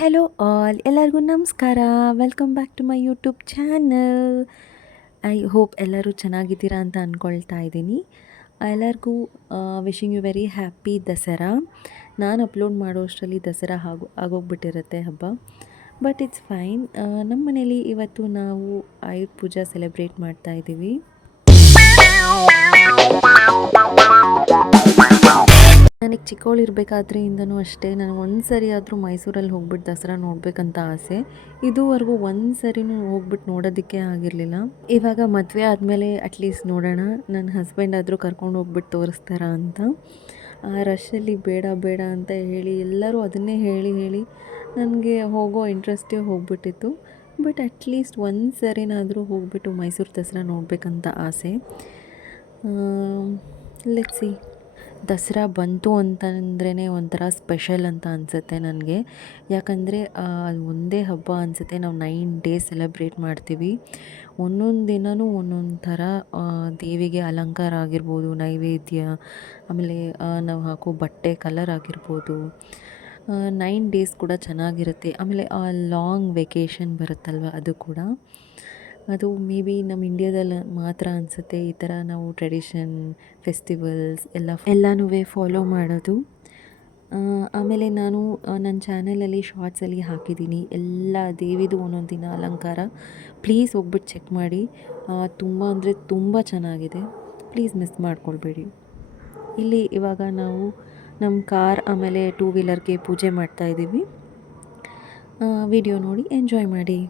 Hello all ಎಲ್ಲರಿಗೂ ನಮಸ್ಕಾರ. Welcome back to my YouTube channel. I hope ಎಲ್ಲರೂ ಚೆನ್ನಾಗಿದ್ದೀರಾ ಅಂತ ಅಂದ್ಕೊಳ್ತಾ ಇದ್ದೀನಿ. ಎಲ್ಲರಿಗೂ wishing you very happy Dasara. ನಾನು ಅಪ್ಲೋಡ್ ಮಾಡೋ ಅಷ್ಟರಲ್ಲಿ ದಸರಾ ಆಗೋಗ್ಬಿಟ್ಟಿರುತ್ತೆ ಹಬ್ಬ. But it's fine. ನಮ್ಮ ಮನೇಲಿ ಇವತ್ತು ನಾವು ಆಯುಧ ಪೂಜಾ ಸೆಲೆಬ್ರೇಟ್ ಮಾಡ್ತಾ ಇದ್ದೀವಿ. ನನಗೆ ಚಿಕ್ಕವಳಿರ್ಬೇಕಾದ್ರಿಂದನೂ ಅಷ್ಟೇ ನನಗೆ ಒಂದು ಸರಿ ಆದರೂ ಮೈಸೂರಲ್ಲಿ ಹೋಗ್ಬಿಟ್ಟು ದಸರಾ ನೋಡಬೇಕಂತ ಆಸೆ. ಇದುವರೆಗೂ ಒಂದು ಸರಿನೂ ಹೋಗ್ಬಿಟ್ಟು ನೋಡೋದಕ್ಕೆ ಆಗಿರಲಿಲ್ಲ. ಇವಾಗ ಮದುವೆ ಆದಮೇಲೆ ಅಟ್ಲೀಸ್ಟ್ ನೋಡೋಣ, ನನ್ನ ಹಸ್ಬೆಂಡ್ ಆದರೂ ಕರ್ಕೊಂಡು ಹೋಗ್ಬಿಟ್ಟು ತೋರಿಸ್ತಾರ ಅಂತ. ಆ ರಶಲ್ಲಿ ಬೇಡ ಬೇಡ ಅಂತ ಹೇಳಿ ಎಲ್ಲರೂ ಅದನ್ನೇ ಹೇಳಿ ಹೇಳಿ ನನಗೆ ಹೋಗೋ ಇಂಟ್ರೆಸ್ಟೇ ಹೋಗ್ಬಿಟ್ಟಿತ್ತು. ಬಟ್ ಅಟ್ಲೀಸ್ಟ್ ಒಂದು ಸರಿನಾದರೂ ಹೋಗ್ಬಿಟ್ಟು ಮೈಸೂರು ದಸರಾ ನೋಡಬೇಕಂತ ಆಸೆ. Let's see. ದಸರಾ ಬಂತು ಅಂತಂದ್ರೇ ಒಂಥರ ಸ್ಪೆಷಲ್ ಅಂತ ಅನಿಸುತ್ತೆ ನನಗೆ. ಯಾಕಂದರೆ ಅದು ಒಂದೇ ಹಬ್ಬ ಅನಿಸುತ್ತೆ, ನಾವು 9 ಡೇಸ್ ಸೆಲೆಬ್ರೇಟ್ ಮಾಡ್ತೀವಿ. ಒಂದೊಂದು ದಿನವೂ ಒಂದೊಂದು ಥರ ದೇವಿಗೆ ಅಲಂಕಾರ ಆಗಿರ್ಬೋದು, ನೈವೇದ್ಯ, ಆಮೇಲೆ ನಾವು ಹಾಕೋ ಬಟ್ಟೆ ಕಲರ್ ಆಗಿರ್ಬೋದು. 9 ಡೇಸ್ ಕೂಡ ಚೆನ್ನಾಗಿರುತ್ತೆ. ಆಮೇಲೆ ಲಾಂಗ್ ವೆಕೇಷನ್ ಬರುತ್ತಲ್ವ, ಅದು ಕೂಡ. ಅದು ಮೇ ಬಿ ನಮ್ಮ ಇಂಡಿಯಾದಲ್ಲಿ ಮಾತ್ರ ಅನಿಸುತ್ತೆ ಈ ಥರ ನಾವು ಟ್ರೆಡಿಷನ್, ಫೆಸ್ಟಿವಲ್ಸ್ ಎಲ್ಲನೂ ಫಾಲೋ ಮಾಡೋದು. ಆಮೇಲೆ ನಾನು ನನ್ನ ಚಾನಲಲ್ಲಿ ಶಾರ್ಟ್ಸಲ್ಲಿ ಹಾಕಿದ್ದೀನಿ ಎಲ್ಲ ದೇವಿದು ಒಂದೊಂದು ದಿನ ಅಲಂಕಾರ. ಪ್ಲೀಸ್ ಹೋಗ್ಬಿಟ್ಟು ಚೆಕ್ ಮಾಡಿ. ತುಂಬ ಅಂದರೆ ತುಂಬ ಚೆನ್ನಾಗಿದೆ. ಪ್ಲೀಸ್ ಮಿಸ್ ಮಾಡ್ಕೊಳ್ಬೇಡಿ. ಇಲ್ಲಿ ಇವಾಗ ನಾವು ನಮ್ಮ ಕಾರ್ ಆಮೇಲೆ 2 ವೀಲರ್ಗೆ ಪೂಜೆ ಮಾಡ್ತಾಯಿದ್ದೀವಿ. ವಿಡಿಯೋ ನೋಡಿ ಎಂಜಾಯ್ ಮಾಡಿ.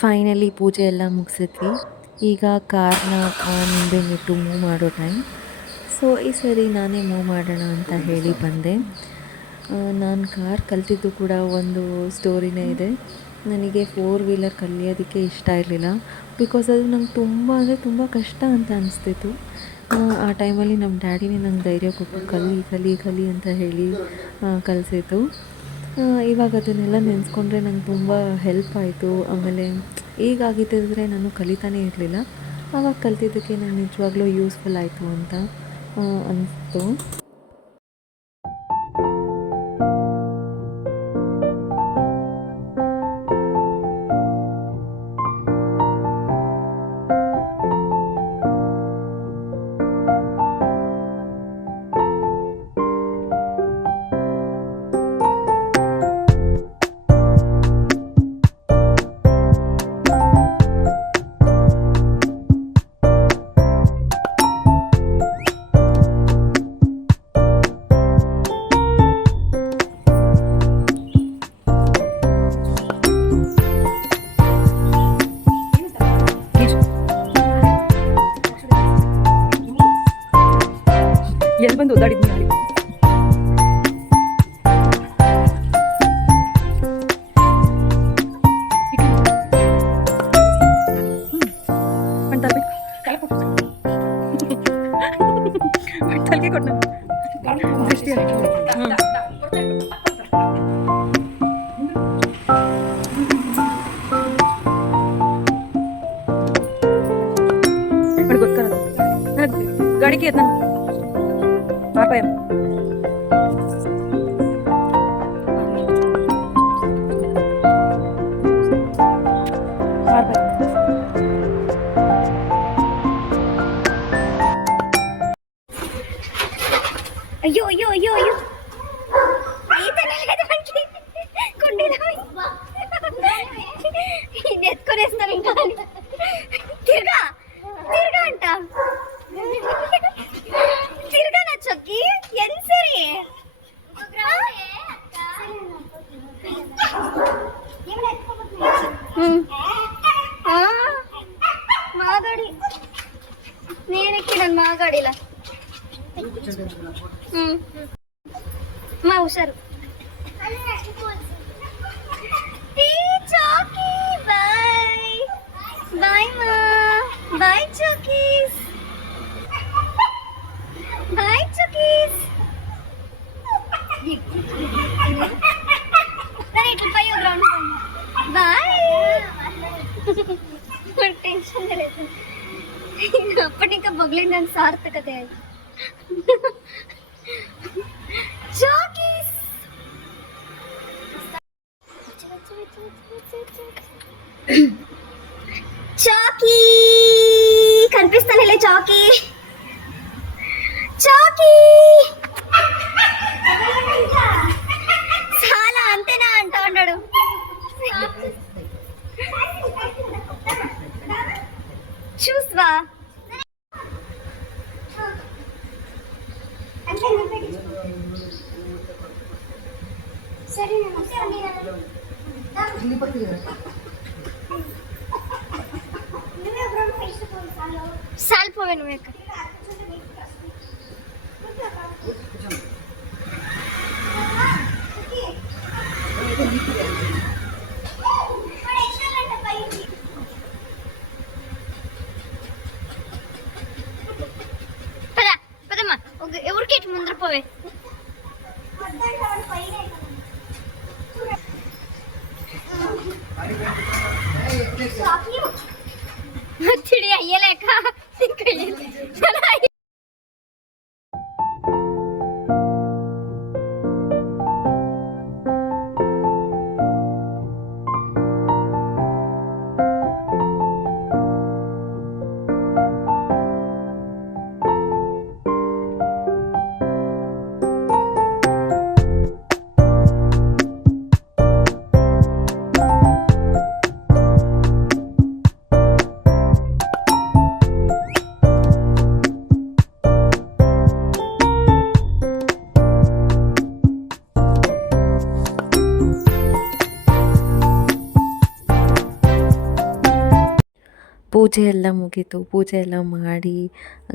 ಫೈನಲಿ ಪೂಜೆ ಎಲ್ಲ ಮುಗಿಸಿದ್ವಿ. ಈಗ ಕಾರ್ನ ಮುಂದೆನಿಟ್ಟು ಮೂವ್ ಮಾಡೋ ಟೈಮ್. ಸೊ ಈ ಸರಿ ನಾನೇ ಮೂವ್ ಮಾಡೋಣ ಅಂತ ಹೇಳಿ ಬಂದೆ. ನಾನು ಕಾರ್ ಕಲ್ತಿದ್ದು ಕೂಡ ಒಂದು ಸ್ಟೋರಿನೇ ಇದೆ. ನನಗೆ 4 ವೀಲರ್ ಕಲಿಯೋದಕ್ಕೆ ಇಷ್ಟ ಇರಲಿಲ್ಲ. ಬಿಕಾಸ್ ಅದು ನಂಗೆ ತುಂಬ ಅಂದರೆ ತುಂಬ ಕಷ್ಟ ಅಂತ ಅನಿಸ್ತಿತ್ತು. ಆ ಟೈಮಲ್ಲಿ ನಮ್ಮ ಡ್ಯಾಡಿನೇ ನಂಗೆ ಧೈರ್ಯ ಕೊಟ್ಟು ಕಲಿ ಕಲಿ ಕಲಿ ಅಂತ ಹೇಳಿ ಕಲಿಸಿದ್ದು. ಇವಾಗ ಅದನ್ನೆಲ್ಲ ನೆನೆಸ್ಕೊಂಡ್ರೆ ನಂಗೆ ತುಂಬ ಹೆಲ್ಪ್ ಆಯಿತು. ಆಮೇಲೆ ಈಗಾಗಿದ್ದಿದ್ರೆ ನಾನು ಕಲಿತಾನೇ ಇರಲಿಲ್ಲ. ಆವಾಗ ಕಲ್ತಿದ್ದಕ್ಕೆ ನಂಗೆ ನಿಜವಾಗ್ಲೂ ಯೂಸ್ಫುಲ್ ಆಯಿತು ಅಂತ ಅನಿಸ್ತು. ಎಲ್ಲಿ ಬಂದು ಓದಾಡಿದ್ನಿ ಅಲ್ಲಿ ತಲೆಗೆ ಕೊಟ್ಟು ದೃಷ್ಟಿ ನನಗೆ ಗೊತ್ತಾಗಲ್ಲ ನನಗೆ ಗಾಡಿಗೆ ಎದ್ದು ನಾನು ಪಾಪಾಯ ಅಯ್ಯೋ ಅಯ್ಯೋ ಅಯ್ಯೋ ಅಯ್ಯೋ ఎత్తుకొనేస్తాను ఇంకా తిరగా తిరగా అంట తిరగా నా చొక్కి ఎంత సరి మాగాడి నేను ఎక్కినాను మాగాడిలా మా హుషారు Chucky, bye. Bye, ma. Bye, Chuckies. Bye, Chuckies. Sorry, it'll pay your ground. Bye. Tension ಇರುತ್ತೆ ಅಪ್ಪನಿಕ ಬಗ್ಲಿಂದ ನನ್ನ ಸಾರ್ಥಕತೆ ಆಯ್ತು Chuckies. చాకీ కనిపిస్తానులే చాకీ చాకీ చాలా అంతేనా అంటా ఉన్నాడు చూస్వా సరే ಸಾಲ್ಪ ಬೇಕು పద పదమ్మా ఎవరికేటి ముందర పోవే తిడి అయ్యలేక ಪೂಜೆ ಎಲ್ಲ ಮುಗೀತು. ಪೂಜೆ ಎಲ್ಲ ಮಾಡಿ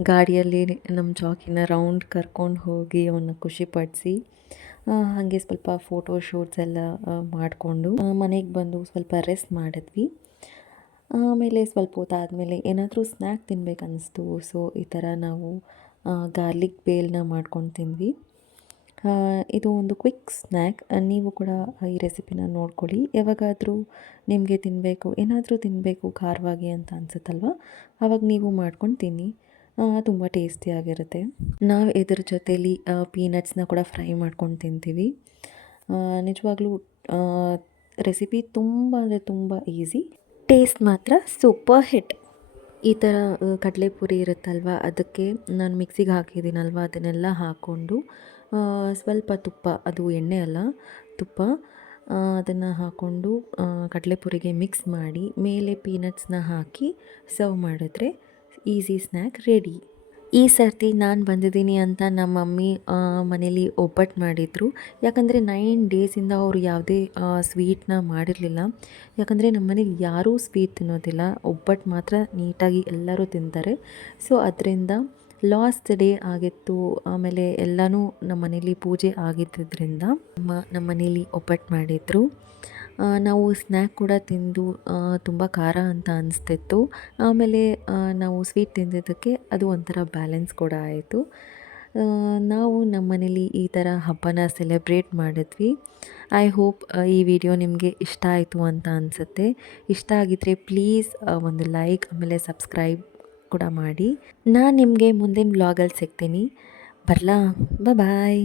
ಗಾಡಿಯಲ್ಲಿ ನಮ್ಮ ಜಾಕಿನ ರೌಂಡ್ ಕರ್ಕೊಂಡು ಹೋಗಿ ಅವನ್ನ ಖುಷಿಪಡಿಸಿ ಹಾಗೆ ಸ್ವಲ್ಪ ಫೋಟೋ ಶೂಟ್ಸ್ ಎಲ್ಲ ಮಾಡಿಕೊಂಡು ಮನೆಗೆ ಬಂದು ಸ್ವಲ್ಪ ರೆಸ್ಟ್ ಮಾಡಿದ್ವಿ. ಆಮೇಲೆ ಸ್ವಲ್ಪ ಹೊತ್ತಾದಮೇಲೆ ಏನಾದರೂ ಸ್ನ್ಯಾಕ್ ತಿನ್ಬೇಕನ್ನಿಸ್ತು. ಸೊ ಈ ಥರ ನಾವು ಗಾರ್ಲಿಕ್ ಬೇಲ್ನ ಮಾಡ್ಕೊಂಡು ತಿಂದ್ವಿ. ಇದು ಒಂದು ಕ್ವಿಕ್ ಸ್ನ್ಯಾಕ್. ನೀವು ಕೂಡ ಈ ರೆಸಿಪಿನ ನೋಡ್ಕೊಳ್ಳಿ. ಯಾವಾಗಾದರೂ ನಿಮಗೆ ಏನಾದರೂ ತಿನ್ನಬೇಕು ಖಾರವಾಗಿ ಅಂತ ಅನಿಸುತ್ತಲ್ವ, ಆವಾಗ ನೀವು ಮಾಡ್ಕೊಂಡು ತಿನ್ನಿ. ತುಂಬ ಟೇಸ್ಟಿಯಾಗಿರುತ್ತೆ. ನಾವು ಇದ್ರ ಜೊತೇಲಿ ಪೀನಟ್ಸ್ನ ಕೂಡ ಫ್ರೈ ಮಾಡ್ಕೊಂಡು ತಿಂತೀವಿ. ನಿಜವಾಗ್ಲೂ ರೆಸಿಪಿ ತುಂಬ ಅಂದರೆ ತುಂಬ ಈಸಿ, ಟೇಸ್ಟ್ ಮಾತ್ರ ಸೂಪರ್ ಹಿಟ್. ಈ ಥರ ಕಡಲೆಪುರಿ ಇರುತ್ತಲ್ವ, ಅದಕ್ಕೆ ನಾನು ಮಿಕ್ಸಿಗೆ ಹಾಕಿದ್ದೀನಲ್ವ, ಅದನ್ನೆಲ್ಲ ಹಾಕ್ಕೊಂಡು ಸ್ವಲ್ಪ ತುಪ್ಪ, ಅದು ಎಣ್ಣೆ ಅಲ್ಲ ತುಪ್ಪ, ಅದನ್ನು ಹಾಕ್ಕೊಂಡು ಕಡಲೆಪುರಿಗೆ ಮಿಕ್ಸ್ ಮಾಡಿ ಮೇಲೆ ಪೀನಟ್ಸ್ನ ಹಾಕಿ ಸರ್ವ್ ಮಾಡಿದ್ರೆ ಈಸಿ ಸ್ನ್ಯಾಕ್ ರೆಡಿ. ಈ ಸರ್ತಿ ನಾನು ಬಂದಿದ್ದೀನಿ ಅಂತ ನಮ್ಮ ಮಮ್ಮಿ ಮನೇಲಿ ಒಬ್ಬಟ್ಟು ಮಾಡಿದರು. ಯಾಕಂದರೆ 9 ಡೇಸಿಂದ ಅವರು ಯಾವುದೇ ಸ್ವೀಟ್ನ ಮಾಡಿರಲಿಲ್ಲ. ಯಾಕಂದರೆ ನಮ್ಮ ಮನೇಲಿ ಯಾರೂ ಸ್ವೀಟ್ ತಿನ್ನೋದಿಲ್ಲ, ಒಬ್ಬಟ್ಟು ಮಾತ್ರ ನೀಟಾಗಿ ಎಲ್ಲರೂ ತಿಂತಾರೆ. ಸೊ ಅದರಿಂದ ಲಾಸ್ಟ್ ಡೇ ಆಗಿತ್ತು. ಆಮೇಲೆ ಎಲ್ಲನೂ ನಮ್ಮ ಮನೇಲಿ ಪೂಜೆ ಆಗಿದ್ದರಿಂದ ನಮ್ಮ ಮನೇಲಿ ಒಬ್ಬಟ್ಟು ಮಾಡಿದ್ರು. ನಾವು ಸ್ನ್ಯಾಕ್ ಕೂಡ ತಿಂದು ತುಂಬ ಖಾರ ಅಂತ ಅನಿಸ್ತಿತ್ತು. ಆಮೇಲೆ ನಾವು ಸ್ವೀಟ್ ತಿಂದಿದ್ದಕ್ಕೆ ಅದು ಒಂಥರ ಬ್ಯಾಲೆನ್ಸ್ ಕೂಡ ಆಯಿತು. ನಾವು ನಮ್ಮ ಮನೇಲಿ ಈ ಥರ ಹಬ್ಬನ ಸೆಲೆಬ್ರೇಟ್ ಮಾಡಿದ್ವಿ. ಐ ಹೋಪ್ ಈ ವಿಡಿಯೋ ನಿಮಗೆ ಇಷ್ಟ ಆಯಿತು ಅಂತ ಅನಿಸುತ್ತೆ. ಇಷ್ಟ ಆಗಿದ್ದರೆ ಪ್ಲೀಸ್ ಒಂದು ಲೈಕ್ ಆಮೇಲೆ ಸಬ್ಸ್ಕ್ರೈಬ್ ಕೂಡ ಮಾಡಿ. ನಾನು ನಿಮಗೆ ಮುಂದಿನ ವ್ಲಾಗಲ್ಲಿ ಸಿಗ್ತೀನಿ. ಬರಲಾ? ಬಾಯ್.